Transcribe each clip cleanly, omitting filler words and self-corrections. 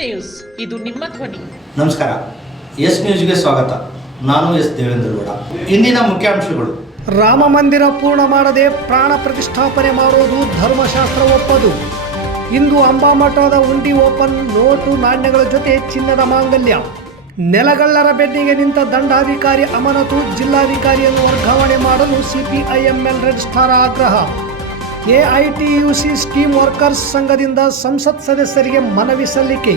News, ಇದು ನಿಮ್ಮ ಧ್ವನಿ. ನಮಸ್ಕಾರ. ಎಸ್ ನ್ಯೂಸ್ಗೆ ಸ್ವಾಗತ. ನಾನು ಎಸ್ ದೇವೇಂದ್ರ ಗೌಡ. ಇಂದಿನ ಮುಖ್ಯಾಂಶಗಳು: ರಾಮ ಮಂದಿರ ಪೂರ್ಣ ಮಾಡದೆ ಪ್ರಾಣ ಪ್ರತಿಷ್ಠಾಪನೆ ಮಾಡೋದು ಧರ್ಮಶಾಸ್ತ್ರ ಒಪ್ಪದು. ಇಂದು ಅಂಬಾಮಠದ ಉಂಡಿ ಓಪನ್, ನೋಟು ನಾಣ್ಯಗಳ ಜೊತೆ ಚಿನ್ನದ ಮಾಂಗಲ್ಯ. ನೆಲಗಳ್ಳರ ಬೆನ್ನಿಗೆ ನಿಂತ ದಂಡಾಧಿಕಾರಿ ಅಮಾನತು, ಜಿಲ್ಲಾಧಿಕಾರಿಯನ್ನು ವರ್ಗಾವಣೆ ಮಾಡಲು ಸಿಪಿಐಎಂಎಲ್ ರೆಡ್ ಸ್ಟಾರ್ ಆಗ್ರಹ. ಎಐಟಿಯುಸಿ ಸ್ಕೀಮ್ ವರ್ಕರ್ಸ್ ಸಂಘದಿಂದ ಸಂಸತ್ ಸದಸ್ಯರಿಗೆ ಮನವಿ ಸಲ್ಲಿಕೆ.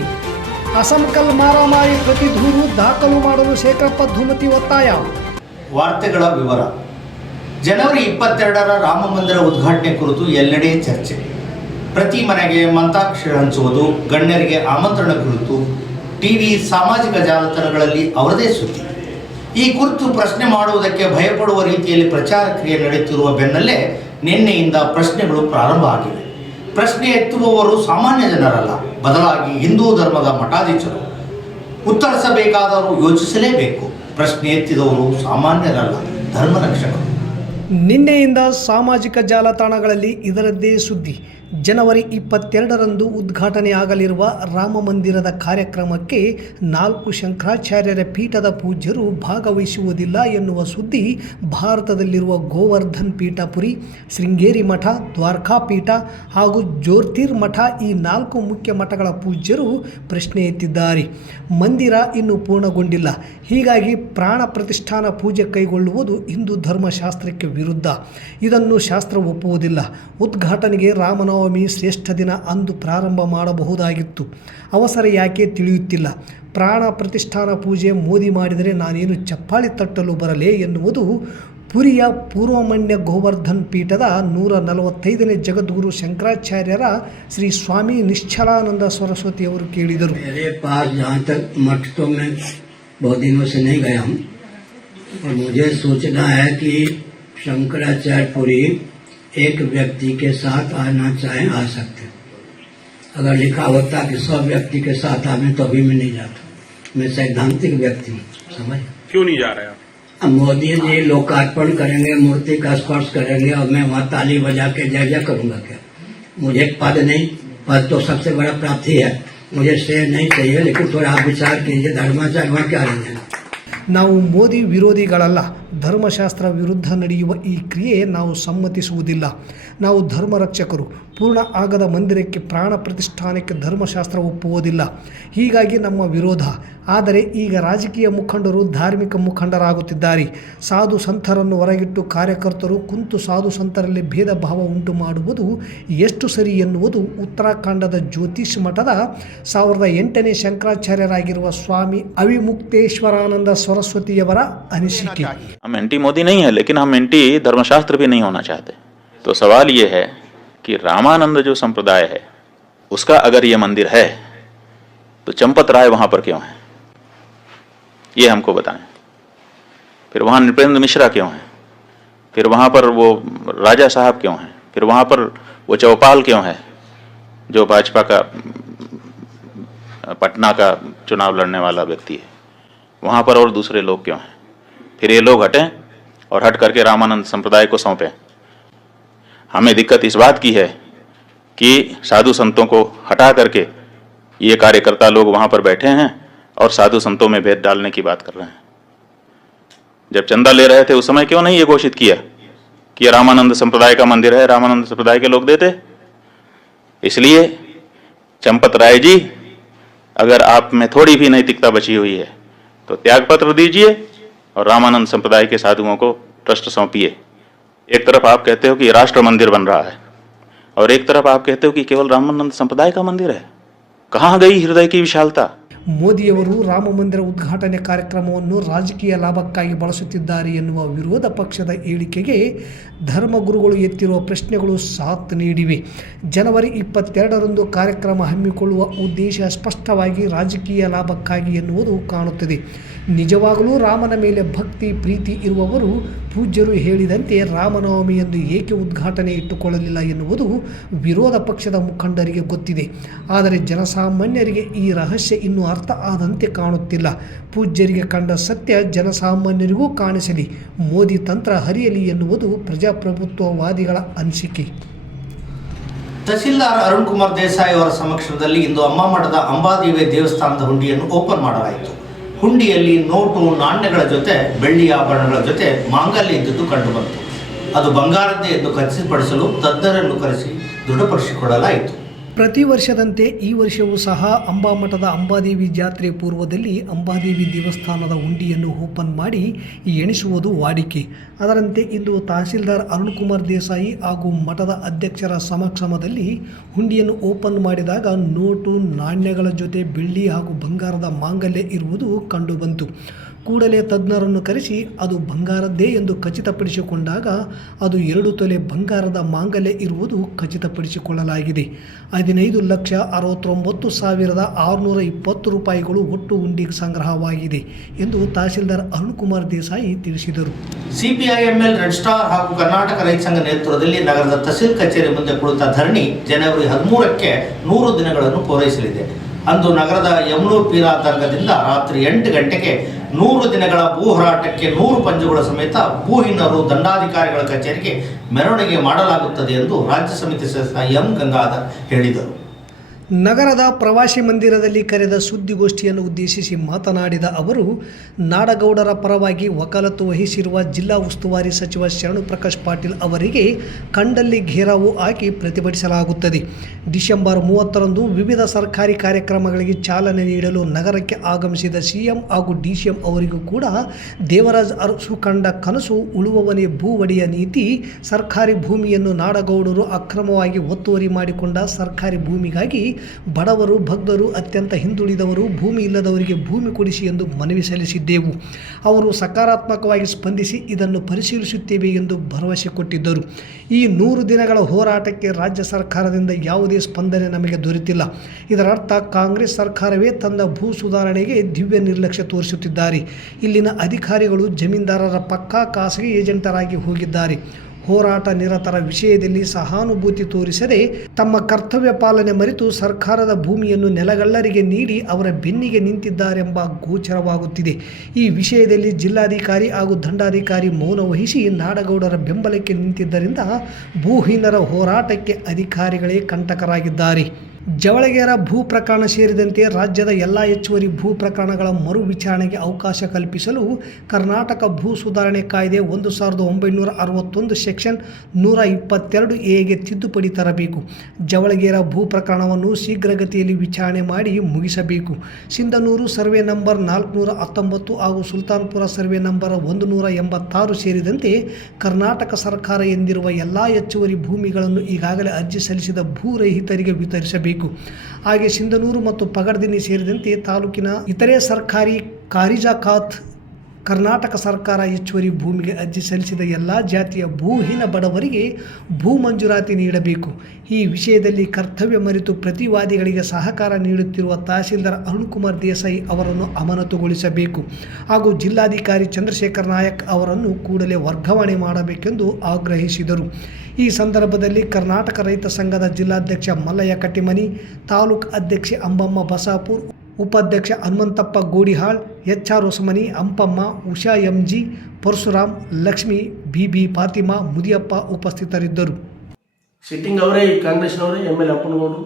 ಅಸಂಕಲ್ ಮಾರಾಮಾರಿ ಪ್ರತಿ ದೂರು ದಾಖಲು ಮಾಡಲು ಶೇಖರಪ್ಪ ಧುಮತಿ ಒತ್ತಾಯ. ವಾರ್ತೆಗಳ ವಿವರ. ಜನವರಿ 22ರ ರಾಮ ಮಂದಿರ ಉದ್ಘಾಟನೆ ಕುರಿತು ಎಲ್ಲೆಡೆ ಚರ್ಚೆ. ಪ್ರತಿ ಮನೆಗೆ ಮಂತ್ರಾಕ್ಷರ ಹಂಚುವುದು, ಗಣ್ಯರಿಗೆ ಆಮಂತ್ರಣ ಕುರಿತು ಟಿವಿ, ಸಾಮಾಜಿಕ ಜಾಲತಾಣಗಳಲ್ಲಿ ಅವರದೇ ಸುದ್ದಿ. ಈ ಕುರಿತು ಪ್ರಶ್ನೆ ಮಾಡುವುದಕ್ಕೆ ಭಯಪಡುವ ರೀತಿಯಲ್ಲಿ ಪ್ರಚಾರ ಕ್ರಿಯೆ ನಡೆಯುತ್ತಿರುವ ಬೆನ್ನಲ್ಲೇ ನಿನ್ನೆಯಿಂದ ಪ್ರಶ್ನೆಗಳು ಪ್ರಾರಂಭ ಆಗಿವೆ. ಪ್ರಶ್ನೆ ಎತ್ತುವವರು ಸಾಮಾನ್ಯ ಜನರಲ್ಲ, ಬದಲಾಗಿ ಹಿಂದೂ ಧರ್ಮದ ಮಠಾಧೀಶರು. ಉತ್ತರಿಸಬೇಕಾದರೂ ಯೋಚಿಸಲೇಬೇಕು. ಪ್ರಶ್ನೆ ಎತ್ತಿದವರು ಸಾಮಾನ್ಯರಲ್ಲ, ಧರ್ಮರಕ್ಷಕರು. ನಿನ್ನೆಯಿಂದ ಸಾಮಾಜಿಕ ಜಾಲತಾಣಗಳಲ್ಲಿ ಇದರದ್ದೇ ಸುದ್ದಿ. ಜನವರಿ 22ರಂದು ಉದ್ಘಾಟನೆಯಾಗಲಿರುವ ರಾಮ ಮಂದಿರದ ಕಾರ್ಯಕ್ರಮಕ್ಕೆ 4 ಶಂಕರಾಚಾರ್ಯರ ಪೀಠದ ಪೂಜ್ಯರು ಭಾಗವಹಿಸುವುದಿಲ್ಲ ಎನ್ನುವ ಸುದ್ದಿ ಭಾರತದಲ್ಲಿರುವ ಗೋವರ್ಧನ್ ಪೀಠಪುರಿ, ಶೃಂಗೇರಿ ಮಠ, ದ್ವಾರಕಾ ಪೀಠ ಹಾಗೂ ಜ್ಯೋತಿರ್ ಮಠ ಈ 4 ಮುಖ್ಯ ಮಠಗಳ ಪೂಜ್ಯರು ಪ್ರಶ್ನೆ ಎತ್ತಿದ್ದಾರೆ. ಮಂದಿರ ಇನ್ನೂ ಪೂರ್ಣಗೊಂಡಿಲ್ಲ, ಹೀಗಾಗಿ ಪ್ರಾಣ ಪ್ರತಿಷ್ಠಾನ ಪೂಜೆ ಕೈಗೊಳ್ಳುವುದು ಹಿಂದೂ ಧರ್ಮಶಾಸ್ತ್ರಕ್ಕೆ ವಿರುದ್ಧ. ಇದನ್ನು ಶಾಸ್ತ್ರ ಒಪ್ಪುವುದಿಲ್ಲ. ಉದ್ಘಾಟನೆಗೆ ರಾಮನವಮಿ ಶ್ರೇಷ್ಠ ದಿನ ಅಂದು ಪ್ರಾರಂಭ ಮಾಡಬಹುದಾಗಿತ್ತು. ಅವಸರ ಯಾಕೆ ತಿಳಿಯುತ್ತಿಲ್ಲ. ಪ್ರಾಣ ಪ್ರತಿಷ್ಠಾನ ಪೂಜೆ ಮೋದಿ ಮಾಡಿದರೆ ನಾನೇನು ಚಪ್ಪಾಳಿ ತಟ್ಟಲು ಬರಲೇ ಎನ್ನುವುದು ಪುರಿಯ ಪೂರ್ವಮನ್ಯ ಗೋವರ್ಧನ್ ಪೀಠದ 145ನೇ ಜಗದ್ಗುರು ಶಂಕರಾಚಾರ್ಯರ ಶ್ರೀ ಸ್ವಾಮಿ ನಿಶ್ಚಲಾನಂದ ಸರಸ್ವತಿ ಅವರು ಕೇಳಿದರು. बहुत दिनों से नहीं गया हूँ और मुझे सोचना है कि शंकराचार्य पुरी एक व्यक्ति के साथ आना चाहे आ सकते. अगर लिखा होता कि 100 व्यक्ति के साथ आवे तो अभी मैं नहीं जाता. मैं सैद्धांतिक व्यक्ति हूँ, समझ. क्यों नहीं जा रहे आप? अब मोदी जी लोकार्पण करेंगे, मूर्ति का स्पर्श करेंगे और मैं वहाँ ताली बजा के जय जय करूंगा क्या? मुझे पद नहीं, पद तो सबसे बड़ा प्राप्ति है. मुझे श्रेय नहीं चाहिए, लेकिन थोड़ा आप विचार कीजिए धर्माचार्य वहाँ क्या रहे हैं. ನಾವು ಮೋದಿ ವಿರೋಧಿಗಳಲ್ಲ. ಧರ್ಮಶಾಸ್ತ್ರ ವಿರುದ್ಧ ನಡೆಯುವ ಈ ಕ್ರಿಯೆ ನಾವು ಸಮ್ಮತಿಸುವುದಿಲ್ಲ. ನಾವು ಧರ್ಮರಕ್ಷಕರು. ಪೂರ್ಣ ಆಗದ ಮಂದಿರಕ್ಕೆ ಪ್ರಾಣ ಪ್ರತಿಷ್ಠಾನಕ್ಕೆ ಧರ್ಮಶಾಸ್ತ್ರ ಒಪ್ಪುವುದಿಲ್ಲ. ಹೀಗಾಗಿ ನಮ್ಮ ವಿರೋಧ. ಆದರೆ ಈಗ ರಾಜಕೀಯ ಮುಖಂಡರು ಧಾರ್ಮಿಕ ಮುಖಂಡರಾಗುತ್ತಿದ್ದಾರೆ. ಸಾಧು ಸಂತರನ್ನು ಹೊರಗಿಟ್ಟು ಕಾರ್ಯಕರ್ತರು ಕುಂತು ಸಾಧು ಸಂತರಲ್ಲಿ ಭೇದ ಭಾವ ಉಂಟು ಮಾಡುವುದು ಎಷ್ಟು ಸರಿ ಎನ್ನುವುದು ಉತ್ತರಾಖಂಡದ ಜ್ಯೋತಿಷ್ ಮಠದ 1008ನೇ ಶಂಕರಾಚಾರ್ಯರಾಗಿರುವ ಸ್ವಾಮಿ ಅವಿಮುಕ್ತೇಶ್ವರಾನಂದ सरस्वतीಯವರ ಅನಿಸಿಕೆ. हम एंटी मोदी नहीं है, लेकिन हम एंटी धर्मशास्त्र भी नहीं होना चाहते. तो सवाल ये है कि रामानंद जो संप्रदाय है उसका अगर ये मंदिर है तो चंपत राय वहां पर क्यों है, ये हमको बताएं. फिर वहां नृपेंद्र मिश्रा क्यों है, फिर वहां पर वो राजा साहब क्यों है, फिर वहां पर वो चौपाल क्यों है जो भाजपा का पटना का चुनाव लड़ने वाला व्यक्ति है, वहाँ पर और दूसरे लोग क्यों हैं. फिर ये लोग हटें और हट करके रामानंद संप्रदाय को सौंपें. हमें दिक्कत इस बात की है कि साधु संतों को हटा करके ये कार्यकर्ता लोग वहाँ पर बैठे हैं और साधु संतों में भेद डालने की बात कर रहे हैं. जब चंदा ले रहे थे उस समय क्यों नहीं ये घोषित किया कि रामानंद संप्रदाय का मंदिर है, रामानंद संप्रदाय के लोग देते. इसलिए चंपत राय जी, अगर आप में थोड़ी भी नैतिकता बची हुई है तो त्यागपत्र दीजिए और रामानंद संप्रदाय के साधुओं को ट्रस्ट सौंपिए. एक तरफ आप कहते हो कि राष्ट्र मंदिर बन रहा है और एक तरफ आप कहते हो कि केवल रामानंद संप्रदाय का मंदिर है. कहाँ गई हृदय की विशालता. ಮೋದಿಯವರು ರಾಮ ಮಂದಿರ ಉದ್ಘಾಟನೆ ಕಾರ್ಯಕ್ರಮವನ್ನು ರಾಜಕೀಯ ಲಾಭಕ್ಕಾಗಿ ಬಳಸುತ್ತಿದ್ದಾರೆ ಎನ್ನುವ ವಿರೋಧ ಪಕ್ಷದ ಹೇಳಿಕೆಗೆ ಧರ್ಮಗುರುಗಳು ಎತ್ತಿರುವ ಪ್ರಶ್ನೆಗಳು ಸಾಥ್ ನೀಡಿವೆ. ಜನವರಿ 22ರಂದು ಕಾರ್ಯಕ್ರಮ ಹಮ್ಮಿಕೊಳ್ಳುವ ಉದ್ದೇಶ ಸ್ಪಷ್ಟವಾಗಿ ರಾಜಕೀಯ ಲಾಭಕ್ಕಾಗಿ ಎನ್ನುವುದು ಕಾಣುತ್ತದೆ. ನಿಜವಾಗಲೂ ರಾಮನ ಮೇಲೆ ಭಕ್ತಿ ಪ್ರೀತಿ ಇರುವವರು ಪೂಜ್ಯರು ಹೇಳಿದಂತೆ ರಾಮನವಮಿಯಂದು ಏಕೆ ಉದ್ಘಾಟನೆ ಇಟ್ಟುಕೊಳ್ಳಲಿಲ್ಲ ಎನ್ನುವುದು ವಿರೋಧ ಪಕ್ಷದ ಮುಖಂಡರಿಗೆ ಗೊತ್ತಿದೆ. ಆದರೆ ಜನಸಾಮಾನ್ಯರಿಗೆ ಈ ರಹಸ್ಯ ಇನ್ನೂ ಅರ್ಥ ಆದಂತೆ ಕಾಣುತ್ತಿಲ್ಲ. ಪೂಜ್ಯರಿಗೆ ಕಂಡ ಸತ್ಯ ಜನಸಾಮಾನ್ಯರಿಗೂ ಕಾಣಿಸಲಿ, ಮೋದಿ ತಂತ್ರ ಹರಿಯಲಿ ಎನ್ನುವುದು ಪ್ರಜಾಪ್ರಭುತ್ವವಾದಿಗಳ ಅನಿಸಿಕೆ. ತಹಸೀಲ್ದಾರ್ ಅರುಣ್ ಕುಮಾರ್ ದೇಸಾಯಿ ಅವರ ಸಮಕ್ಷಮದಲ್ಲಿ ಇಂದು ಅಮ್ಮಮಠದ ಅಂಬಾದೇವಿ ದೇವಸ್ಥಾನದ ಹುಂಡಿಯನ್ನು ಓಪನ್ ಮಾಡಲಾಯಿತು. ಹುಂಡಿಯಲ್ಲಿ ನೋಟು, ನಾಣ್ಯಗಳ ಜೊತೆ ಬೆಳ್ಳಿ ಆಭರಣಗಳ ಜೊತೆ ಮಾಂಗಲ್ಯ ಇದ್ದುದು ಕಂಡುಬಂತು. ಅದು ಬಂಗಾರದ್ದೇ ಎಂದು ಖಚಿತಪಡಿಸಲು ತಜ್ಞರನ್ನು ಕರೆಸಿ ದೃಢಪಡಿಸಿಕೊಳ್ಳಲಾಯಿತು. ಪ್ರತಿ ವರ್ಷದಂತೆ ಈ ವರ್ಷವೂ ಸಹ ಅಂಬಾಮಠದ ಅಂಬಾದೇವಿ ಜಾತ್ರೆ ಪೂರ್ವದಲ್ಲಿ ಅಂಬಾದೇವಿ ದೇವಸ್ಥಾನದ ಹುಂಡಿಯನ್ನು ಓಪನ್ ಮಾಡಿ ಎಣಿಸುವುದು ವಾಡಿಕೆ. ಅದರಂತೆ ಇಂದು ತಹಸೀಲ್ದಾರ್ ಅರುಣ್ ಕುಮಾರ್ ದೇಸಾಯಿ ಹಾಗೂ ಮಠದ ಅಧ್ಯಕ್ಷರ ಸಮಕ್ಷಮದಲ್ಲಿ ಹುಂಡಿಯನ್ನು ಓಪನ್ ಮಾಡಿದಾಗ ನೋಟು, ನಾಣ್ಯಗಳ ಜೊತೆ ಬೆಳ್ಳಿ ಹಾಗೂ ಬಂಗಾರದ ಮಾಂಗಲ್ಯ ಇರುವುದು ಕಂಡುಬಂತು. ಕೂಡಲೇ ತಜ್ಞರನ್ನು ಕರೆಸಿ ಅದು ಬಂಗಾರದ್ದೇ ಎಂದು ಖಚಿತಪಡಿಸಿಕೊಂಡಾಗ ಅದು 2 ತೊಲೆ ಬಂಗಾರದ ಮಾಂಗಲ್ಯ ಇರುವುದು ಖಚಿತಪಡಿಸಿಕೊಳ್ಳಲಾಗಿದೆ. 15,69,620 ರೂಪಾಯಿಗಳು ಒಟ್ಟು ಹುಂಡಿ ಸಂಗ್ರಹವಾಗಿದೆ ಎಂದು ತಹಸೀಲ್ದಾರ್ ಅರುಣ್ ಕುಮಾರ್ ದೇಸಾಯಿ ತಿಳಿಸಿದರು. ಸಿಪಿಐಎಂಎಲ್, ರೆಡ್ ಸ್ಟಾರ್ ಹಾಗೂ ಕರ್ನಾಟಕ ರೈತ ಸಂಘ ನೇತೃತ್ವದಲ್ಲಿ ನಗರದ ತಹಸೀಲ್ ಕಚೇರಿ ಮುಂದೆ ಕುಳಿತ ಧರಣಿ ಜನವರಿ 13ಕ್ಕೆ 100 ದಿನಗಳನ್ನು ಪೂರೈಸಲಿದೆ. ಅಂದು ನಗರದ ಯಮನೂರ್ ಪೀರಾ ದರ್ಗದಿಂದ ರಾತ್ರಿ 8 ಗಂಟೆಗೆ 100 ದಿನಗಳ ಭೂ ಹೋರಾಟಕ್ಕೆ 100 ಪಂಜುಗಳ ಸಮೇತ ಭೂಹೀನರು ದಂಡಾಧಿಕಾರಿಗಳ ಕಚೇರಿಗೆ ಮೆರವಣಿಗೆ ಮಾಡಲಾಗುತ್ತದೆ ಎಂದು ರಾಜ್ಯ ಸಮಿತಿ ಸದಸ್ಯ ಎಂ ಗಂಗಾಧರ್ ಹೇಳಿದರು. ನಗರದ ಪ್ರವಾಸಿ ಮಂದಿರದಲ್ಲಿ ಕರೆದ ಸುದ್ದಿಗೋಷ್ಠಿಯನ್ನು ಉದ್ದೇಶಿಸಿ ಮಾತನಾಡಿದ ಅವರು, ನಾಡಗೌಡರ ಪರವಾಗಿ ವಕಾಲತ್ತು ವಹಿಸಿರುವ ಜಿಲ್ಲಾ ಉಸ್ತುವಾರಿ ಸಚಿವ ಶರಣು ಪ್ರಕಾಶ್ ಪಾಟೀಲ್ ಅವರಿಗೆ ಕಂಡಲ್ಲಿ ಘೇರಾವು ಹಾಕಿ ಪ್ರತಿಭಟಿಸಲಾಗುತ್ತದೆ. ಡಿಸೆಂಬರ್ 30ರಂದು ವಿವಿಧ ಸರ್ಕಾರಿ ಕಾರ್ಯಕ್ರಮಗಳಿಗೆ ಚಾಲನೆ ನೀಡಲು ನಗರಕ್ಕೆ ಆಗಮಿಸಿದ ಸಿಎಂ ಹಾಗೂ ಡಿಸಿಎಂ ಅವರಿಗೂ ಕೂಡ ದೇವರಾಜ್ ಅರಸು ಕಂಡ ಕನಸು ಉಳುವವನೇ ಭೂ ಒಡೆಯ ನೀತಿ. ಸರ್ಕಾರಿ ಭೂಮಿಯನ್ನು ನಾಡಗೌಡರು ಅಕ್ರಮವಾಗಿ ಒತ್ತುವರಿ ಮಾಡಿಕೊಂಡ ಸರ್ಕಾರಿ ಭೂಮಿಗಾಗಿ ಬಡವರು, ಭಕ್ತರು, ಅತ್ಯಂತ ಹಿಂದುಳಿದವರು, ಭೂಮಿ ಇಲ್ಲದವರಿಗೆ ಭೂಮಿ ಕೊಡಿಸಿ ಎಂದು ಮನವಿ ಸಲ್ಲಿಸಿದ್ದೆವು. ಅವರು ಸಕಾರಾತ್ಮಕವಾಗಿ ಸ್ಪಂದಿಸಿ ಇದನ್ನು ಪರಿಶೀಲಿಸುತ್ತೇವೆ ಎಂದು ಭರವಸೆ ಕೊಟ್ಟಿದ್ದರು. ಈ 100 ದಿನಗಳ ಹೋರಾಟಕ್ಕೆ ರಾಜ್ಯ ಸರ್ಕಾರದಿಂದ ಯಾವುದೇ ಸ್ಪಂದನೆ ನಮಗೆ ದೊರೆತಿಲ್ಲ. ಇದರರ್ಥ ಕಾಂಗ್ರೆಸ್ ಸರ್ಕಾರವೇ ತಂದ ಭೂ ಸುಧಾರಣೆಗೆ ದಿವ್ಯ ನಿರ್ಲಕ್ಷ್ಯ ತೋರಿಸುತ್ತಿದ್ದಾರೆ. ಇಲ್ಲಿನ ಅಧಿಕಾರಿಗಳು ಜಮೀನ್ದಾರರ ಪಕ್ಕಾ ಖಾಸಗಿ ಏಜೆಂಟರಾಗಿ ಹೋಗಿದ್ದಾರೆ. ಹೋರಾಟ ನಿರತರ ವಿಷಯದಲ್ಲಿ ಸಹಾನುಭೂತಿ ತೋರಿಸದೆ ತಮ್ಮ ಕರ್ತವ್ಯ ಪಾಲನೆ ಮರೆತು ಸರ್ಕಾರದ ಭೂಮಿಯನ್ನು ನೆಲಗಳ್ಳರಿಗೆ ನೀಡಿ ಅವರ ಬೆನ್ನಿಗೆ ನಿಂತಿದ್ದಾರೆಂಬ ಗೋಚರವಾಗುತ್ತಿದೆ. ಈ ವಿಷಯದಲ್ಲಿ ಜಿಲ್ಲಾಧಿಕಾರಿ ಹಾಗೂ ದಂಡಾಧಿಕಾರಿ ಮೌನ ವಹಿಸಿ ನಾಡಗೌಡರ ಬೆಂಬಲಕ್ಕೆ ನಿಂತಿದ್ದರಿಂದ ಭೂಹೀನರ ಹೋರಾಟಕ್ಕೆ ಅಧಿಕಾರಿಗಳೇ ಕಂಟಕರಾಗಿದ್ದಾರೆ. ಜವಳಗೇರ ಭೂ ಪ್ರಕರಣ ಸೇರಿದಂತೆ ರಾಜ್ಯದ ಎಲ್ಲ ಹೆಚ್ಚುವರಿ ಭೂ ಪ್ರಕರಣಗಳ ಮರು ವಿಚಾರಣೆಗೆ ಅವಕಾಶ ಕಲ್ಪಿಸಲು ಕರ್ನಾಟಕ ಭೂ ಸುಧಾರಣೆ ಕಾಯ್ದೆ 1961 ಸೆಕ್ಷನ್ 122A ತಿದ್ದುಪಡಿ ತರಬೇಕು. ಜವಳಗೇರ ಭೂ ಪ್ರಕರಣವನ್ನು ಶೀಘ್ರಗತಿಯಲ್ಲಿ ವಿಚಾರಣೆ ಮಾಡಿ ಮುಗಿಸಬೇಕು. ಸಿಂಧನೂರು ಸರ್ವೆ ನಂಬರ್ 419 ಹಾಗೂ ಸುಲ್ತಾನ್ಪುರ ಸರ್ವೆ ನಂಬರ್ 186 ಸೇರಿದಂತೆ ಕರ್ನಾಟಕ ಸರ್ಕಾರ ಎಂದಿರುವ ಎಲ್ಲ ಹೆಚ್ಚುವರಿ ಭೂಮಿಗಳನ್ನು ಈಗಾಗಲೇ ಅರ್ಜಿ ಸಲ್ಲಿಸಿದ ಭೂರಹಿತರಿಗೆ ವಿತರಿಸಬೇಕು. ಹಾಗೆ ಸಿಂಧನೂರು ಮತ್ತು ಪಗಡ್ದಿನ್ನಿ ಸೇರಿದಂತೆ ತಾಲೂಕಿನ ಇತರೆ ಸರ್ಕಾರಿ ಕಾರಿಜಾಕಾತ್ ಕರ್ನಾಟಕ ಸರ್ಕಾರ ಹೆಚ್ಚುವರಿ ಭೂಮಿಗೆ ಅರ್ಜಿ ಸಲ್ಲಿಸಿದ ಎಲ್ಲ ಜಾತಿಯ ಭೂಹೀನ ಬಡವರಿಗೆ ಭೂ ಮಂಜೂರಾತಿ ನೀಡಬೇಕು. ಈ ವಿಷಯದಲ್ಲಿ ಕರ್ತವ್ಯ ಮರೆತು ಪ್ರತಿವಾದಿಗಳಿಗೆ ಸಹಕಾರ ನೀಡುತ್ತಿರುವ ತಹಸೀಲ್ದಾರ್ ಅರುಣ್ ಕುಮಾರ್ ದೇಸಾಯಿ ಅವರನ್ನು ಅಮಾನತುಗೊಳಿಸಬೇಕು ಹಾಗೂ ಜಿಲ್ಲಾಧಿಕಾರಿ ಚಂದ್ರಶೇಖರ್ ನಾಯಕ್ ಅವರನ್ನು ಕೂಡಲೇ ವರ್ಗಾವಣೆ ಮಾಡಬೇಕೆಂದು ಆಗ್ರಹಿಸಿದರು. ಈ ಸಂದರ್ಭದಲ್ಲಿ ಕರ್ನಾಟಕ ರೈತ ಸಂಘದ ಜಿಲ್ಲಾಧ್ಯಕ್ಷ ಮಲ್ಲಯ್ಯ ಕಟ್ಟಿಮನಿ, ತಾಲೂಕು ಅಧ್ಯಕ್ಷೆ ಅಂಬಮ್ಮ ಬಸಾಪುರ್, ಉಪಾಧ್ಯಕ್ಷ Hanumanthappa ಗೋಡಿಹಾಳ್, HR Hosamani, ಅಂಪಮ್ಮ, Usha MG, Parashuram, Lakshmi, BB Fatima, Mudiyappa ಉಪಸ್ಥಿತರಿದ್ದರು. ಸಿಟ್ಟಿಂಗ್ ಅವರೇ ಈ ಕಾಂಗ್ರೆಸ್ನವರೇ ML ಅಪ್ಪನಗೌಡರು,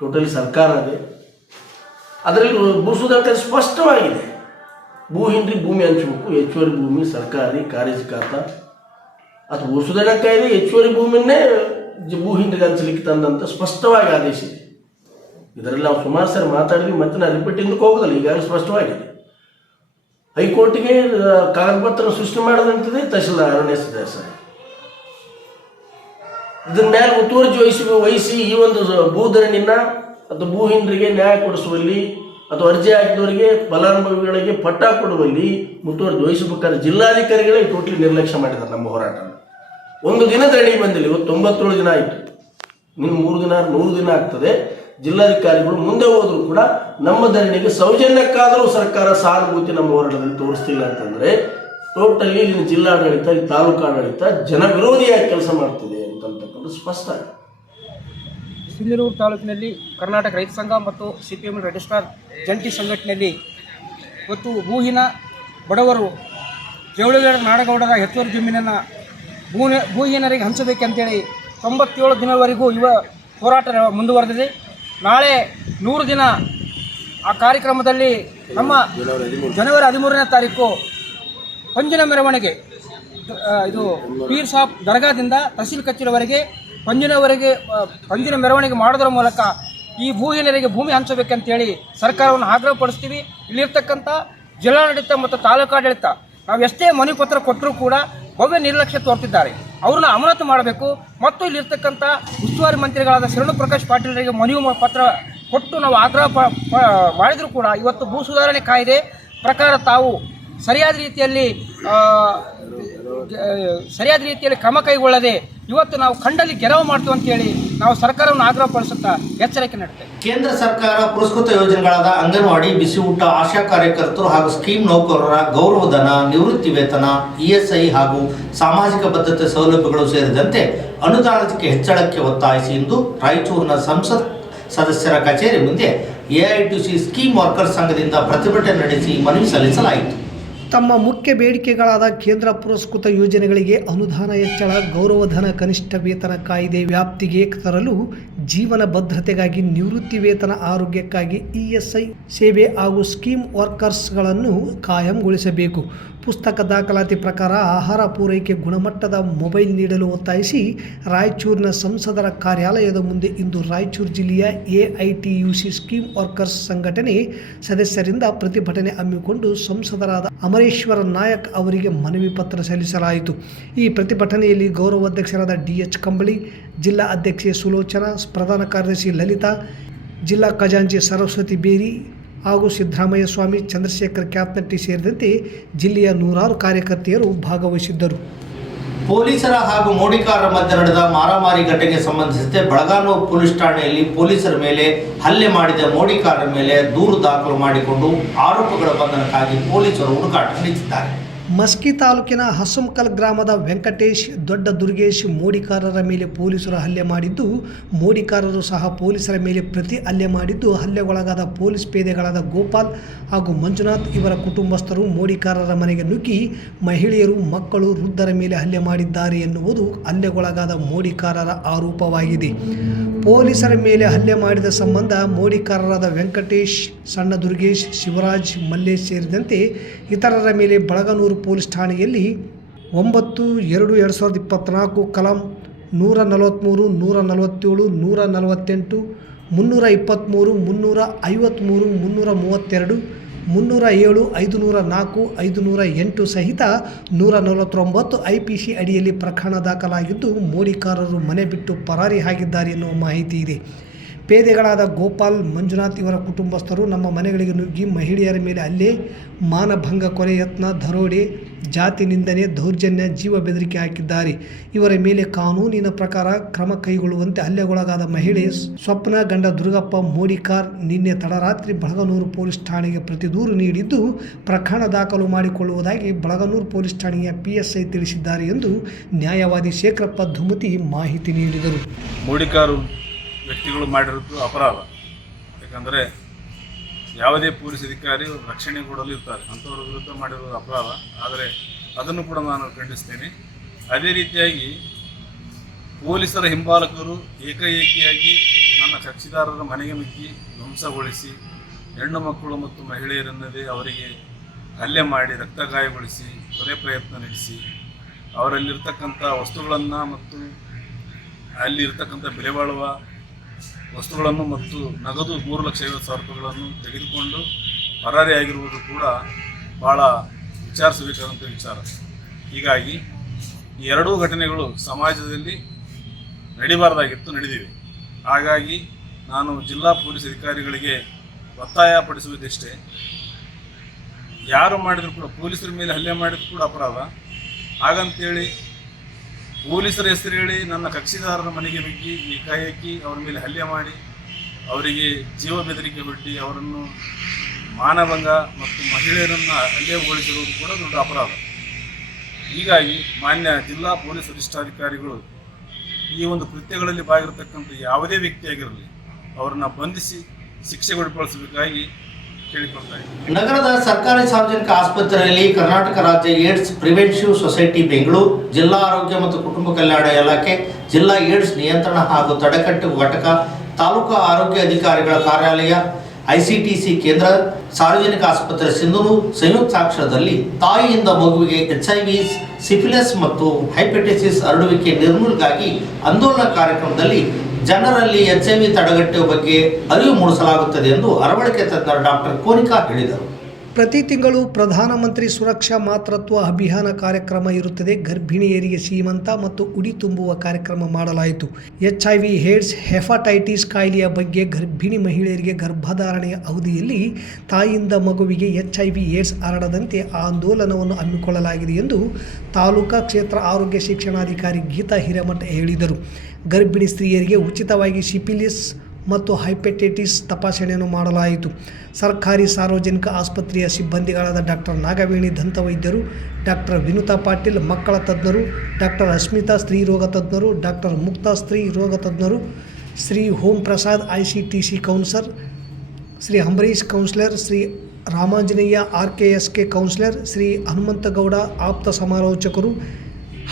ಟೋಟಲಿ ಸರ್ಕಾರ ಅದೇ. ಅದರಲ್ಲಿ ಭೂ ಸುಧಾರಣೆ ಸ್ಪಷ್ಟವಾಗಿದೆ. ಭೂ ಹಿಂಡ್ರಿ ಭೂಮಿ ಹಂಚಬೇಕು, ಹೆಚ್ಚುವರಿ ಭೂಮಿ ಸರ್ಕಾರಿ ಕಾರ್ಯಜಾತ ಅದು ಭೂ ಸುಧಾರಣಾ ಕಾಯ್ದೆ ಹೆಚ್ಚುವರಿ ಭೂಮಿಯನ್ನೇ ಭೂ ಹಿಂಡ್ರಿಗೆ ಹಂಚಲಿಕ್ಕೆ ತಂದಂತ ಸ್ಪಷ್ಟವಾಗಿ ಆದೇಶ ಇದೆ. ಇದರಲ್ಲಿ ನಾವು ಸುಮಾರು ಸರಿ ಮಾತಾಡಿದ್ವಿ, ಮತ್ತೆ ನಾನು ರಿಪೀಟ್ ಹಿಂದಕ್ಕೆ ಹೋಗೋದಿಲ್ಲ, ಈಗಾಗಲೇ ಸ್ಪಷ್ಟವಾಗಿದೆ. ಹೈಕೋರ್ಟ್ಗೆ ಕಾಗದ ಪತ್ರ ಸೃಷ್ಟಿ ಮಾಡೋದಂತಿದೆ ತಹಶೀಲ್ದಾರ್ ಅರುಣ್ ದೇಸಾಯಿ. ಇದರ ಮೇಲೆ ಮುತುವರ್ಜಿ ವಹಿಸಿ ಈ ಒಂದು ಭೂಧರಣಿನ ಅಥವಾ ಭೂ ಹಿಂಡ್ರಿಗೆ ನ್ಯಾಯ ಕೊಡಿಸುವಲ್ಲಿ ಅಥವಾ ಅರ್ಜಿ ಹಾಕಿದವರಿಗೆ ಫಲಾನುಭವಿಗಳಿಗೆ ಪಟ್ಟ ಕೊಡುವಲ್ಲಿ ಮುತುವರ್ಜಿ ವಹಿಸಬೇಕಾದ್ರೆ ಜಿಲ್ಲಾಧಿಕಾರಿಗಳೇ ಟೋಟಲಿ ನಿರ್ಲಕ್ಷ್ಯ ಮಾಡಿದ್ದಾರೆ. ನಮ್ಮ ಹೋರಾಟ ಒಂದು ದಿನ ಧರಣಿ ಬಂದಿಲ್ಲ, ಇವತ್ತು 97 ದಿನ ಆಯಿತು, ಇನ್ನು 3 ದಿನ 100 ದಿನ ಆಗ್ತದೆ. ಜಿಲ್ಲಾಧಿಕಾರಿಗಳು ಮುಂದೆ ಹೋದರೂ ಕೂಡ ನಮ್ಮ ಧರಣಿಗೆ ಸೌಜನ್ಯಕ್ಕಾದರೂ ಸರ್ಕಾರ ಸಹಾನುಭೂತಿ ನಮ್ಮ ಹೋರಾಟದಲ್ಲಿ ತೋರಿಸ್ತಿಲ್ಲ ಅಂತಂದರೆ ಟೋಟಲಿ ಇಲ್ಲಿನ ಜಿಲ್ಲಾಡಳಿತ, ತಾಲೂಕು ಆಡಳಿತ ಜನ ವಿರೋಧಿಯಾಗಿ ಕೆಲಸ ಮಾಡ್ತಿದೆ ಅಂತಕ್ಕಂಥದ್ದು ಸ್ಪಷ್ಟ. ಸಿಂಧನೂರು ತಾಲೂಕಿನಲ್ಲಿ ಕರ್ನಾಟಕ ರೈತ ಸಂಘ ಮತ್ತು CPM ರೆಡ್ ಸ್ಟಾರ್ ಜಂಟಿ ಸಂಘಟನೆಯಲ್ಲಿ ಇವತ್ತು ಭೂಹೀನ ಬಡವರು ಜವಳಗೇರ ನಾಡಗೌಡರ ಹೆಚ್ಚುವರಿ ಜಮೀನನ್ನು ಭೂಹೀನರಿಗೆ ಹಂಚಬೇಕಂತೇಳಿ 97 ದಿನವರೆಗೂ ಹೋರಾಟ ಮುಂದುವರೆದಿದೆ. ನಾಳೆ 100 ದಿನ ಆ ಕಾರ್ಯಕ್ರಮದಲ್ಲಿ ನಮ್ಮ ಜನವರಿ 13ನೇ ತಾರೀಕು ಪಂಜಿನ ಮೆರವಣಿಗೆ ಇದು ಪೀರ್ ಸಾಬ್ ದರ್ಗಾದಿಂದ ತಹಸೀಲ್ ಕಚೇರಿವರೆಗೆ ಪಂಜಿನ ಮೆರವಣಿಗೆ ಮಾಡೋದ್ರ ಮೂಲಕ ಈ ಭೂಹೀನರಿಗೆ ಭೂಮಿ ಹಂಚಬೇಕಂತೇಳಿ ಸರ್ಕಾರವನ್ನು ಆಗ್ರಹಪಡಿಸ್ತೀವಿ. ಇಲ್ಲಿರ್ತಕ್ಕಂಥ ಜಿಲ್ಲಾಡಳಿತ ಮತ್ತು ತಾಲೂಕಾಡಳಿತ ನಾವು ಎಷ್ಟೇ ಮನವಿ ಪತ್ರ ಕೊಟ್ಟರೂ ಕೂಡ ಭವ್ಯ ನಿರ್ಲಕ್ಷ್ಯ ತೋರ್ತಿದ್ದಾರೆ. ಅವ್ರನ್ನ ಅಮಾನತು ಮಾಡಬೇಕು ಮತ್ತು ಇಲ್ಲಿರ್ತಕ್ಕಂಥ ಉಸ್ತುವಾರಿ ಮಂತ್ರಿಗಳಾದ ಶರಣು ಪ್ರಕಾಶ್ ಪಾಟೀಲರಿಗೆ ಮನವಿ ಪತ್ರ ಕೊಟ್ಟು ನಾವು ಆಗ್ರಹ ಮಾಡಿದರೂ ಕೂಡ ಇವತ್ತು ಭೂ ಸುಧಾರಣೆ ಕಾಯ್ದೆ ಪ್ರಕಾರ ತಾವು ಸರಿಯಾದ ರೀತಿಯಲ್ಲಿ ಕ್ರಮ ಕೈಗೊಳ್ಳದೆ ಇವತ್ತು ನಾವು ಖಂಡಲ್ಲಿ ಗೆರವು ಮಾಡ್ತೀವಿ ಅಂತೇಳಿ ನಾವು ಸರ್ಕಾರವನ್ನು ಆಗ್ರಹಪಡಿಸುತ್ತಾ ಎಚ್ಚರಿಕೆ ನೀಡುತ್ತೇವೆ. ಕೇಂದ್ರ ಸರ್ಕಾರ ಪುರಸ್ಕೃತ ಯೋಜನೆಗಳಾದ ಅಂಗನವಾಡಿ, ಬಿಸಿ ಊಟ, ಆಶಾ ಕಾರ್ಯಕರ್ತರು ಹಾಗೂ ಸ್ಕೀಮ್ ನೌಕರರ ಗೌರವಧನ, ನಿವೃತ್ತಿ ವೇತನ, ಇಎಸ್ಐ ಹಾಗೂ ಸಾಮಾಜಿಕ ಭದ್ರತೆ ಸೌಲಭ್ಯಗಳು ಸೇರಿದಂತೆ ಅನುದಾನಕ್ಕೆ ಹೆಚ್ಚಳಕ್ಕೆ ಒತ್ತಾಯಿಸಿ ಇಂದು ರಾಯಚೂರಿನ ಸಂಸತ್ ಸದಸ್ಯರ ಕಚೇರಿ ಮುಂದೆ ಎಐಟಿಸಿ ಸ್ಕೀಮ್ ವರ್ಕರ್ಸ್ ಸಂಘದಿಂದ ಪ್ರತಿಭಟನೆ ನಡೆಸಿ ಮನವಿ ಸಲ್ಲಿಸಲಾಯಿತು. ತಮ್ಮ ಮುಖ್ಯ ಬೇಡಿಕೆಗಳಾದ ಕೇಂದ್ರ ಪುರಸ್ಕೃತ ಯೋಜನೆಗಳಿಗೆ ಅನುದಾನ ಹೆಚ್ಚಳ, ಗೌರವಧನ, ಕನಿಷ್ಠ ವೇತನ ಕಾಯ್ದೆ ವ್ಯಾಪ್ತಿಗೆ ತರಲು, ಜೀವನ ಭದ್ರತೆಗಾಗಿ ನಿವೃತ್ತಿ ವೇತನ, ಆರೋಗ್ಯಕ್ಕಾಗಿ ಇಎಸ್ಐ ಸೇವೆ ಹಾಗೂ ಸ್ಕೀಮ್ ವರ್ಕರ್ಸ್ಗಳನ್ನು ಕಾಯಂಗೊಳಿಸಬೇಕು. ಪುಸ್ತಕ ದಾಖಲಾತಿ ಪ್ರಕಾರ ಆಹಾರ ಪೂರೈಕೆ ಗುಣಮಟ್ಟದ ಮೊಬೈಲ್ ನೀಡಲು ಒತ್ತಾಯಿಸಿ ರಾಯಚೂರಿನ ಸಂಸದರ ಕಾರ್ಯಾಲಯದ ಮುಂದೆ ಇಂದು ರಾಯಚೂರು ಜಿಲ್ಲೆಯ ಎಐಟಿಯುಸಿ ಸ್ಕೀಮ್ ವರ್ಕರ್ಸ್ ಸಂಘಟನೆ ಸದಸ್ಯರಿಂದ ಪ್ರತಿಭಟನೆ ಹಮ್ಮಿಕೊಂಡು ಸಂಸದರಾದ ಅಮರೇಶ್ವರ ನಾಯಕ್ ಅವರಿಗೆ ಮನವಿ ಪತ್ರ ಸಲ್ಲಿಸಲಾಯಿತು. ಈ ಪ್ರತಿಭಟನೆಯಲ್ಲಿ ಗೌರವಾಧ್ಯಕ್ಷರಾದ ಡಿಎಚ್ ಕಂಬಳಿ, ಜಿಲ್ಲಾ ಅಧ್ಯಕ್ಷೆ ಸುಲೋಚನಾ, ಪ್ರಧಾನ ಕಾರ್ಯದರ್ಶಿ ಲಲಿತಾ, ಜಿಲ್ಲಾ ಖಜಾಂಚಿ ಸರಸ್ವತಿ ಬೇರಿ ಹಾಗೂ ಸಿದ್ದರಾಮಯ್ಯ ಸ್ವಾಮಿ, ಚಂದ್ರಶೇಖರ್ ಕ್ಯಾಪ್ನಟ್ಟಿ ಸೇರಿದಂತೆ ಜಿಲ್ಲೆಯ 100 ಕಾರ್ಯಕರ್ತೆಯರು ಭಾಗವಹಿಸಿದ್ದರು. ಪೊಲೀಸರ ಹಾಗೂ ಮೋಡಿಕಾರರ ಮಧ್ಯೆ ನಡೆದ ಮಾರಾಮಾರಿ ಘಟನೆಗೆ ಸಂಬಂಧಿಸಿದಂತೆ ಬೆಳಗಾನೂರು ಪೊಲೀಸ್ ಠಾಣೆಯಲ್ಲಿ ಪೊಲೀಸರ ಮೇಲೆ ಹಲ್ಲೆ ಮಾಡಿದ ಮೋಡಿಕಾರರ ಮೇಲೆ ದೂರು ದಾಖಲು ಮಾಡಿಕೊಂಡು ಆರೋಪಗಳ ಬಂಧನಕ್ಕಾಗಿ ಪೊಲೀಸರು ಹುಡುಕಾಟ ನಡೆಸಿದ್ದಾರೆ. ಮಸ್ಕಿ ತಾಲೂಕಿನ ಹಸುಂಕಲ್ ಗ್ರಾಮದ ವೆಂಕಟೇಶ್, ದೊಡ್ಡ ದುರ್ಗೇಶ್ ಮೋಡಿಕಾರರ ಮೇಲೆ ಪೊಲೀಸರು ಹಲ್ಲೆ ಮಾಡಿದ್ದು, ಮೋಡಿಕಾರರು ಸಹ ಪೊಲೀಸರ ಮೇಲೆ ಪ್ರತಿ ಹಲ್ಲೆ ಮಾಡಿದ್ದು, ಹಲ್ಲೆಗೊಳಗಾದ ಪೊಲೀಸ್ ಪೇದೆಗಳಾದ ಗೋಪಾಲ್ ಹಾಗೂ ಮಂಜುನಾಥ್ ಇವರ ಕುಟುಂಬಸ್ಥರು ಮೋಡಿಕಾರರ ಮನೆಗೆ ನುಗ್ಗಿ ಮಹಿಳೆಯರು, ಮಕ್ಕಳು, ವೃದ್ಧರ ಮೇಲೆ ಹಲ್ಲೆ ಮಾಡಿದ್ದಾರೆ ಎನ್ನುವುದು ಹಲ್ಲೆಗೊಳಗಾದ ಮೋಡಿಕಾರರ ಆರೋಪವಾಗಿದೆ. ಪೊಲೀಸರ ಮೇಲೆ ಹಲ್ಲೆ ಮಾಡಿದ ಸಂಬಂಧ ಮೋಡಿಕಾರರಾದ ವೆಂಕಟೇಶ್, ಸಣ್ಣ ದುರ್ಗೇಶ್, ಶಿವರಾಜ್, ಮಲ್ಲೇಶ್ ಸೇರಿದಂತೆ ಇತರರ ಮೇಲೆ ಬೆಳಗಾನೂರು ಪೊಲೀಸ್ ಠಾಣೆಯಲ್ಲಿ 9/2/2024 ಕಲಂ 143, 147, 148, 323, 353, 332, 307, 504, 508 ಸಹಿತ 149 IPC ಅಡಿಯಲ್ಲಿ ಪ್ರಕರಣ ದಾಖಲಾಗಿದ್ದು, ಮೋಡಿಕಾರರು ಮನೆ ಬಿಟ್ಟು ಪರಾರಿ ಆಗಿದ್ದಾರೆ ಎನ್ನುವ ಮಾಹಿತಿ ಇದೆ. ಪೇದೆಗಳಾದ ಗೋಪಾಲ್, ಮಂಜುನಾಥ್ ಇವರ ಕುಟುಂಬಸ್ಥರು ನಮ್ಮ ಮನೆಗಳಿಗೆ ನುಗ್ಗಿ ಮಹಿಳೆಯರ ಮೇಲೆ ಹಲ್ಲೆ, ಮಾನಭಂಗ, ಕೊಲೆ ಯತ್ನ, ದರೋಡೆ, ಜಾತಿ ನಿಂದನೆ, ದೌರ್ಜನ್ಯ, ಜೀವ ಬೆದರಿಕೆ ಹಾಕಿದ್ದಾರೆ. ಇವರ ಮೇಲೆ ಕಾನೂನಿನ ಪ್ರಕಾರ ಕ್ರಮ ಕೈಗೊಳ್ಳುವಂತೆ ಹಲ್ಲೆಗೊಳಗಾದ ಮಹಿಳೆ ಸ್ವಪ್ನ, ಗಂಡ ದುರ್ಗಪ್ಪ ಮೋಡಿಕಾರ್ ನಿನ್ನೆ ತಡರಾತ್ರಿ ಬೆಳಗಾನೂರು ಪೊಲೀಸ್ ಠಾಣೆಗೆ ಪ್ರತಿ ದೂರು ನೀಡಿದ್ದು, ಪ್ರಕರಣ ದಾಖಲು ಮಾಡಿಕೊಳ್ಳುವುದಾಗಿ ಬೆಳಗಾನೂರು ಪೊಲೀಸ್ ಠಾಣೆಯ PSI ತಿಳಿಸಿದ್ದಾರೆ ಎಂದು ನ್ಯಾಯವಾದಿ ಶೇಖರಪ್ಪ ಧುಮತಿ ಮಾಹಿತಿ ನೀಡಿದರು. ಮೋಡಿಕಾರು ವ್ಯಕ್ತಿಗಳು ಮಾಡಿರೋದು ಅಪರಾಧ. ಯಾಕಂದರೆ ಯಾವುದೇ ಪೊಲೀಸ್ ಅಧಿಕಾರಿ ರಕ್ಷಣೆ ಕೊಡಲು ಇರ್ತಾರೆ, ಅಂಥವ್ರ ವಿರುದ್ಧ ಮಾಡಿರೋದು ಅಪರಾಧ. ಆದರೆ ಅದನ್ನು ಕೂಡ ನಾನು ಖಂಡಿಸ್ತೇನೆ. ಅದೇ ರೀತಿಯಾಗಿ ಪೊಲೀಸರ ಹಿಂಬಾಲಕರು ಏಕಾಏಕಿಯಾಗಿ ನನ್ನ ಕಕ್ಷಿದಾರರ ಮನೆಗೆ ನುಗ್ಗಿ ಧ್ವಂಸಗೊಳಿಸಿ, ಹೆಣ್ಣು ಮಕ್ಕಳು ಮತ್ತು ಮಹಿಳೆಯರನ್ನದೇ ಅವರಿಗೆ ಹಲ್ಲೆ ಮಾಡಿ ರಕ್ತಗಾಯಗೊಳಿಸಿ ಕೊಲೆ ಪ್ರಯತ್ನ ನಡೆಸಿ ಅವರಲ್ಲಿರ್ತಕ್ಕಂಥ ವಸ್ತುಗಳನ್ನು ಮತ್ತು ಅಲ್ಲಿರ್ತಕ್ಕಂಥ ಬೆಲೆ ಬಾಳುವ ವಸ್ತುಗಳನ್ನು ಮತ್ತು ನಗದು 3,50,000 ರೂಪಾಯಿಗಳನ್ನು ತೆಗೆದುಕೊಂಡು ಪರಾರಿಯಾಗಿರುವುದು ಕೂಡ ಭಾಳ ವಿಚಾರಿಸಬೇಕಾದಂಥ ವಿಚಾರ. ಹೀಗಾಗಿ ಈ ಎರಡೂ ಘಟನೆಗಳು ಸಮಾಜದಲ್ಲಿ ನಡೀಬಾರ್ದಾಗಿತ್ತು, ನಡೆದಿವೆ. ಹಾಗಾಗಿ ನಾನು ಜಿಲ್ಲಾ ಪೊಲೀಸ್ ಅಧಿಕಾರಿಗಳಿಗೆ ಒತ್ತಾಯಪಡಿಸುವುದಿಷ್ಟೇ, ಯಾರು ಮಾಡಿದರೂ ಕೂಡ ಪೊಲೀಸರ ಮೇಲೆ ಹಲ್ಲೆ ಮಾಡಿದ್ರು ಕೂಡ ಅಪರಾಧ. ಹಾಗಂತೇಳಿ ಪೊಲೀಸರ ಹೆಸರು ಹೇಳಿ ನನ್ನ ಕಕ್ಷಿದಾರರ ಮನೆಗೆ ನುಗ್ಗಿ ಏಕಾಏಕಿ ಅವರ ಮೇಲೆ ಹಲ್ಲೆ ಮಾಡಿ ಅವರಿಗೆ ಜೀವ ಬೆದರಿಕೆ ಒಡ್ಡಿ ಅವರನ್ನು ಮಾನಭಂಗ ಮತ್ತು ಮಹಿಳೆಯರನ್ನು ಹಲ್ಲೆಗೊಳಿಸಿರುವುದು ಕೂಡ ದೊಡ್ಡ ಅಪರಾಧ. ಹೀಗಾಗಿ ಮಾನ್ಯ ಜಿಲ್ಲಾ ಪೊಲೀಸ್ ವರಿಷ್ಠಾಧಿಕಾರಿಗಳು ಈ ಒಂದು ಕೃತ್ಯಗಳಲ್ಲಿ ಭಾಗಿರತಕ್ಕಂಥ ಯಾವುದೇ ವ್ಯಕ್ತಿಯಾಗಿರಲಿ ಅವರನ್ನು ಬಂಧಿಸಿ ಶಿಕ್ಷೆಗೊಳಪಡಿಸಬೇಕಾಗಿ ಕೇಳಿಕೊಳ್ತಾ ಇದ್ದೀನಿ. ನಗರದ ಸರ್ಕಾರಿ ಸಾರ್ವಜನಿಕ ಆಸ್ಪತ್ರೆಯಲ್ಲಿ ಕರ್ನಾಟಕ ರಾಜ್ಯ ಏಡ್ಸ್ ಪ್ರಿವೆನ್ಟಿವ್ ಸೊಸೈಟಿ ಬೆಂಗಳೂರು, ಜಿಲ್ಲಾ ಆರೋಗ್ಯ ಮತ್ತು ಕುಟುಂಬ ಕಲ್ಯಾಣ ಇಲಾಖೆ, ಜಿಲ್ಲಾ ಏಡ್ಸ್ ನಿಯಂತ್ರಣ ಹಾಗೂ ತಡೆಗಟ್ಟುವ ಘಟಕ, ತಾಲೂಕು ಆರೋಗ್ಯ ಅಧಿಕಾರಿಗಳ ಕಾರ್ಯಾಲಯ, ICTC ಕೇಂದ್ರ, ಸಾರ್ವಜನಿಕ ಆಸ್ಪತ್ರೆ ಸಿಂಧೂರು ಸಂಯುಕ್ತ ಸಾಕ್ಷರದಲ್ಲಿ ತಾಯಿಯಿಂದ ಮಗುವಿಗೆ HIV, ಸಿಫಿಲಿಸ್ ಮತ್ತು ಹೈಪಟೈಟಿಸ್ ಹರಡುವಿಕೆ ನಿರ್ಮೂಲನೆಗಾಗಿ ಆಂದೋಲನ ಕಾರ್ಯಕ್ರಮದಲ್ಲಿ ಜನರಲ್ಲಿ HIV ತಡೆಗಟ್ಟುವ ಬಗ್ಗೆ ಅರಿವು ಮೂಡಿಸಲಾಗುತ್ತದೆ ಎಂದು ಅರವಳಿಕೆ ತಜ್ಞರು ಡಾಕ್ಟರ್ ಕೋನಿಕಾ ಹೇಳಿದರು. ಪ್ರತಿ ತಿಂಗಳು ಪ್ರಧಾನಮಂತ್ರಿ ಸುರಕ್ಷಾ ಮಾತೃತ್ವ ಅಭಿಯಾನ ಕಾರ್ಯಕ್ರಮ ಇರುತ್ತದೆ. ಗರ್ಭಿಣಿಯರಿಗೆ ಸೀಮಂತ ಮತ್ತು ಉಡಿ ತುಂಬುವ ಕಾರ್ಯಕ್ರಮ ಮಾಡಲಾಯಿತು. HIV, ಏಡ್ಸ್, ಹೆಪಟೈಟಿಸ್ ಕಾಯಿಲೆಯ ಬಗ್ಗೆ ಗರ್ಭಿಣಿ ಮಹಿಳೆಯರಿಗೆ ಗರ್ಭಧಾರಣೆಯ ಅವಧಿಯಲ್ಲಿ ತಾಯಿಯಿಂದ ಮಗುವಿಗೆ HIV, ಏಡ್ಸ್ ಹರಡದಂತೆ ಆಂದೋಲನವನ್ನು ಹಮ್ಮಿಕೊಳ್ಳಲಾಗಿದೆ ಎಂದು ತಾಲೂಕಾ ಕ್ಷೇತ್ರ ಆರೋಗ್ಯ ಶಿಕ್ಷಣಾಧಿಕಾರಿ ಗೀತಾ ಹಿರೇಮಠ ಹೇಳಿದರು. ಗರ್ಭಿಣಿ ಸ್ತ್ರೀಯರಿಗೆ ಉಚಿತವಾಗಿ ಸಿಫಿಲಿಸ್ ಮತ್ತು ಹೈಪಟೈಟಿಸ್ ತಪಾಸಣೆಯನ್ನು ಮಾಡಲಾಯಿತು. ಸರ್ಕಾರಿ ಸಾರ್ವಜನಿಕ ಆಸ್ಪತ್ರೆಯ ಸಿಬ್ಬಂದಿಗಳಾದ ಡಾಕ್ಟರ್ ನಾಗವೇಣಿ ದಂತವೈದ್ಯರು, ಡಾಕ್ಟರ್ ವಿನುತಾ ಪಾಟೀಲ್ ಮಕ್ಕಳ ತಜ್ಞರು, ಡಾಕ್ಟರ್ ಅಸ್ಮಿತಾ ಸ್ತ್ರೀ ರೋಗ ತಜ್ಞರು, ಡಾಕ್ಟರ್ ಮುಕ್ತಾ ಸ್ತ್ರೀ ರೋಗ ತಜ್ಞರು, Shri Om Prasad ICTC counsellor, Shri Ambareesh counsellor, Shri Ramanjaneya RKSK counsellor, Shri Hanumanthagouda ಆಪ್ತ ಸಮಾಲೋಚಕರು,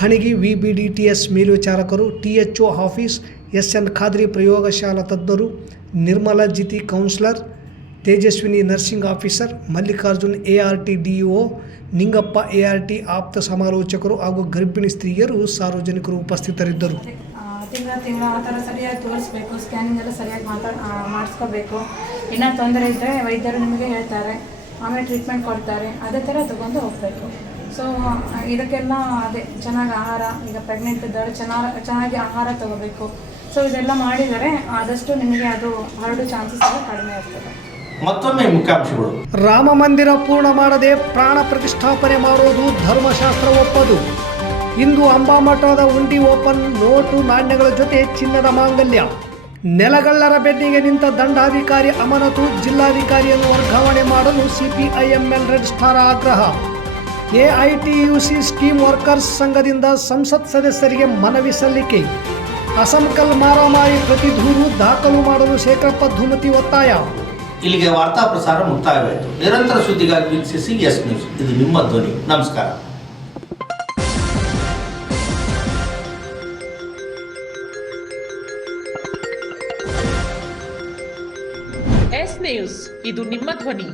ಹಣಿಗಿ VBDTS ಮೇಲ್ವಿಚಾರಕರು, THO ಆಫೀಸ್, SN ಖಾದ್ರಿ ಪ್ರಯೋಗಶಾಲಾ ತಜ್ಞರು, Nirmala Jithi counsellor, Tejaswini nursing officer, Mallikarjun ART DO, Ningappa ART ಆಪ್ತ ಸಮಾಲೋಚಕರು ಹಾಗೂ ಗರ್ಭಿಣಿ ಸ್ತ್ರೀಯರು ಸಾರ್ವಜನಿಕರು ಉಪಸ್ಥಿತರಿದ್ದರು. ತಿಂಗಳ ಆ ಥರ ಸರಿಯಾಗಿ ತೋರಿಸ್ಬೇಕು, ಸ್ಕ್ಯಾನಿಂಗ್ ಎಲ್ಲ ಸರಿಯಾಗಿ ಮಾಡಿಸ್ಕೋಬೇಕು. ಏನೋ ತೊಂದರೆ ಇದ್ದರೆ ವೈದ್ಯರು ನಿಮಗೆ ಹೇಳ್ತಾರೆ, ಆಮೇಲೆ ಟ್ರೀಟ್ಮೆಂಟ್ ಕೊಡ್ತಾರೆ, ಅದೇ ಥರ ತೊಗೊಂಡು ಹೋಗಬೇಕು. ಸೊ ಇದಕ್ಕೆಲ್ಲ ಅದೇ ಚೆನ್ನಾಗಿ ಆಹಾರ, ಈಗ ಪ್ರೆಗ್ನೆಂಟ್ ಇದ್ದವರು ಚೆನ್ನಾಗಿ ಆಹಾರ ತಗೋಬೇಕು. ಸೊ ಇದೆಲ್ಲ ಮಾಡಿದರೆ ಆದಷ್ಟು ನಿಮಗೆ ಅದು ಹರಡು ಚಾನ್ಸಸ್ ಎಲ್ಲ ಕಡಿಮೆ ಆಗ್ತದೆ. ಮತ್ತೊಮ್ಮೆ ಮುಖ್ಯಾಂಶಗಳು. ರಾಮ ಮಂದಿರ ಪೂರ್ಣ ಮಾಡದೆ ಪ್ರಾಣ ಪ್ರತಿಷ್ಠಾಪನೆ ಮಾಡೋದು ಧರ್ಮಶಾಸ್ತ್ರ ಒಪ್ಪದು. ಇಂದು ಅಂಬಾಮಠದ ಉಂಡಿ ಓಪನ್, ನೋಟು ನಾಣ್ಯಗಳ ಜೊತೆ ಚಿನ್ನದ ಮಾಂಗಲ್ಯ. ನೆಲಗಳ್ಳರ ಬೆನ್ನಿಗೆ ನಿಂತ ದಂಡಾಧಿಕಾರಿ ಅಮಾನತು, ಜಿಲ್ಲಾಧಿಕಾರಿಯನ್ನು ವರ್ಗಾವಣೆ ಮಾಡಲು CPIML ರೆಡ್ ಸ್ಟಾರ್ ಆಗ್ರಹ. AITUC ಸ್ಕೀಮ್ ವರ್ಕರ್ಸ್ ಸಂಘದಿಂದ ಸಂಸತ್ ಸದಸ್ಯರಿಗೆ ಮನವಿ ಸಲ್ಲಿಕೆ. ಅಸಂಕಲ್ ಮಾರಾಮಾರಿ ಪ್ರತಿ ದೂರು ದಾಖಲು ಮಾಡಲು ಶೇಖರಪ್ಪ ಧುಮತಿ ಒತ್ತಾಯ. ಇಲ್ಲಿಗೆ ವಾರ್ತಾ ಪ್ರಸಾರ ಮುಕ್ತಾಯವಾಯಿತು. ನಿರಂತರ ಸುದ್ದಿಗಾಗಿ ವೀಕ್ಷಿಸಿ ಎಸ್ ನ್ಯೂಸ್. ಇದು ನಿಮ್ಮ ಧ್ವನಿ. ನಮಸ್ಕಾರ. ಎಸ್ ನ್ಯೂಸ್, ಇದು ನಿಮ್ಮ ಧ್ವನಿ.